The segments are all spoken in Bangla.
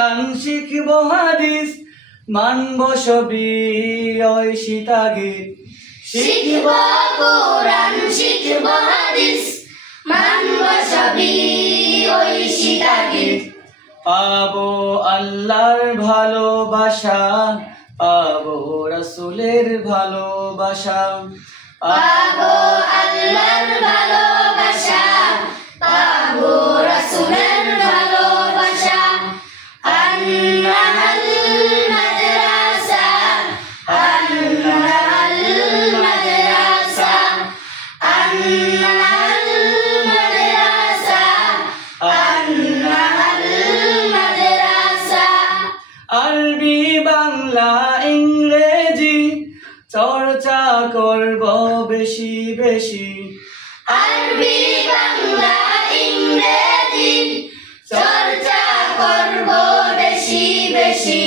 কোরআন শিখব হাদিস মানব সবই ঐশিতা গীত শিখব কোরআন শিখব হাদিস মানব সবই ঐশিতা গীত পাবো আল্লাহর ভালোবাসা পাবো রাসূলের ভালোবাসা পাবো আল্লাহর ভালোবাসা পাবো রাসূলের ভালোবাসা আন্নাহাল মাদ্রাসা আন্নাহাল মাদ্রাসা আন্নাহাল মাদ্রাসা আন্নাহাল মাদ্রাসা আরবি বাংলা ইংরেজি চর্চা করব বেশি বেশি আরবি বাংলা ইংরেজি চর্চা করব বেশি বেশি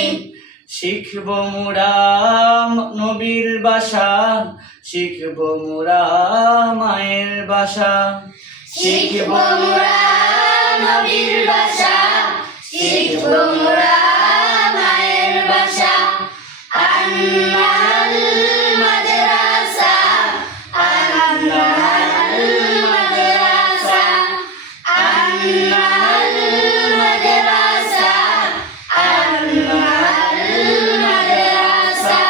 শিখব মোরা নবীর ভাষা শিখব মোরা মায়ের ভাষা শিখব মোরা নবীর ভাষা শিখব মোরা মায়ের ভাষা আন্নাহাল মাদ্রাসা আন্নাহাল মাদ্রাসা আন্নাহাল মাদ্রাসা আন্নাহাল মাদ্রাসা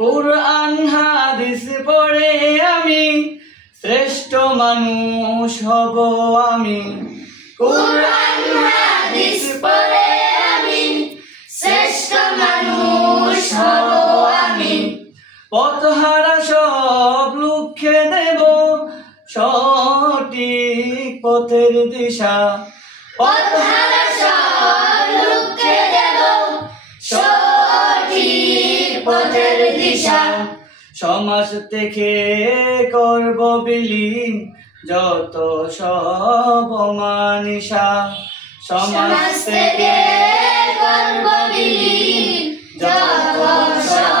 কোরআন হাদিস পড়ে আমি শ্রেষ্ঠ মানুষ হব আমি কোরআন হাদিস পড়ে আমি শ্রেষ্ঠ মানুষ হব আমি পথহারা সব লক্ষ্যে দেব সঠিক পথের দিশা পথহারা সব লোককে দেব সঠিক পথের দিশা সমাজ থেকে করব বিলীন যত সব অমানিসা সমাজ থেকে করব বিলীন যত সব